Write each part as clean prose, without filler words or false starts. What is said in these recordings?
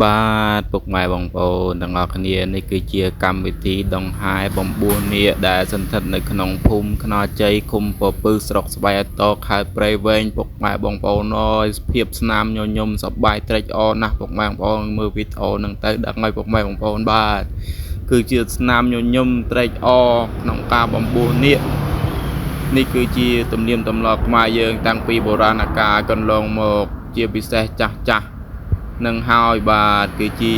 បាទពុកម៉ែបងប្អូនទាំងអស់គ្នានេះគឺជាកម្មវិធីដង្ហែបំពោះនាគដែលសន្តិដ្ឋនៅក្នុងភូមិខ្នាជ័យឃុំពពឺស្រុកស្វាយតខេត្តព្រៃវែងពុកម៉ែបងប្អូនអើយភាពស្នាមញញឹមសប្បាយត្រេកអរណាស់ពុកម៉ែបងប្អូនមើលវីដេអូនឹងទៅដឹងហើយពុកម៉ែបងប្អូនបាទគឺជាស្នាមញញឹមត្រេកអរក្នុងការបំពោះនាគនេះគឺជាទំនៀមទម្លាប់ខ្មែរយើងតាំងពីបុរាណកាលកន្លងមកជាពិសេសចាស់នឹងហើយបាទគឺជា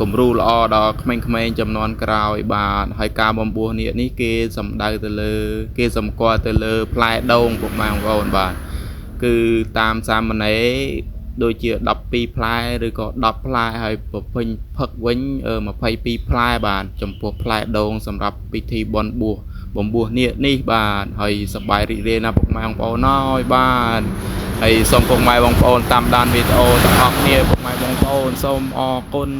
គំរូល្អដល់ក្មេងៗចំនួនក្រោយបាទហើយការបំពោះនាគនេះគេសំដៅទៅលើគេសម្គាល់ទៅលើផ្លែដូងពុកម៉ែបងប្អូនបាទគឺតាមសាមណេរដូចជា12ផ្លែឬក៏10ផ្លែហើយប្រពេញផឹកវិញ22ផ្លែបាទចំពោះផ្លែដូងសម្រាប់ពិធីបុណ្យបំពោះនាគនេះបាទហើយសប្បាយរីករាយណាស់ពុកម៉ែបងប្អូនអើយបាទហើយសូមពុកម៉ែបងប្អូនតាមដានវីដេអូទាំងអស់គ្នាពុកម៉ែបងប្អូនសូមអរគុណ